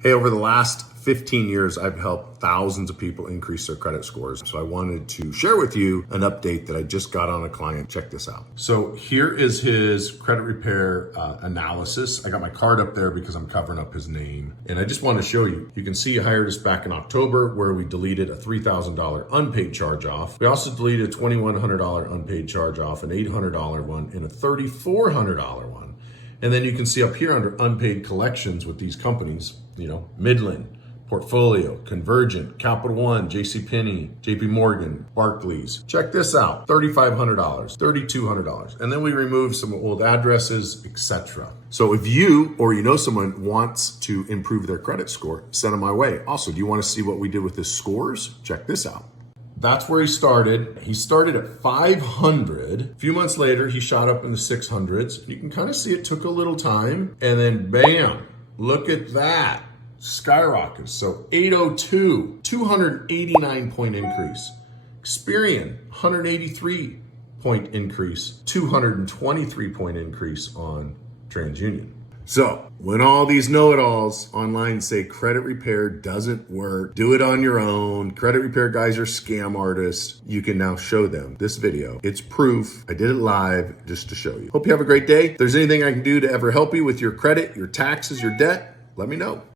Hey, over the last 15 years, I've helped thousands of people increase their credit scores. So I wanted to share with you an update that I just got on a client. Check this out. So here is his credit repair analysis. I got my card up there because I'm covering up his name. And I just want to show you. You can see he hired us back in October where we deleted a $3,000 unpaid charge off. We also deleted a $2,100 unpaid charge off, an $800 one, and a $3,400 one. And then you can see up here under unpaid collections with these companies, Midland Portfolio, Convergent, Capital One, Penney, JP Morgan, Barclays. Check this out, $3,500, $3,200. And then we remove some old addresses, etc. So if you or someone wants to improve their credit score, send them my way. Also, do you want to see what we did with his scores? Check this out. That's where he started. He started at 500. A few months later, he shot up in the 600s. You can kind of see it took a little time. And then bam, look at that. Skyrocketed. So 802, 289 point increase. Experian, 183 point increase, 223 point increase on TransUnion. So when all these know-it-alls online say credit repair doesn't work, do it on your own, credit repair guys are scam artists, you can now show them this video. It's proof. I did it live just to show you. Hope you have a great day. If there's anything I can do to ever help you with your credit, your taxes, your debt, let me know.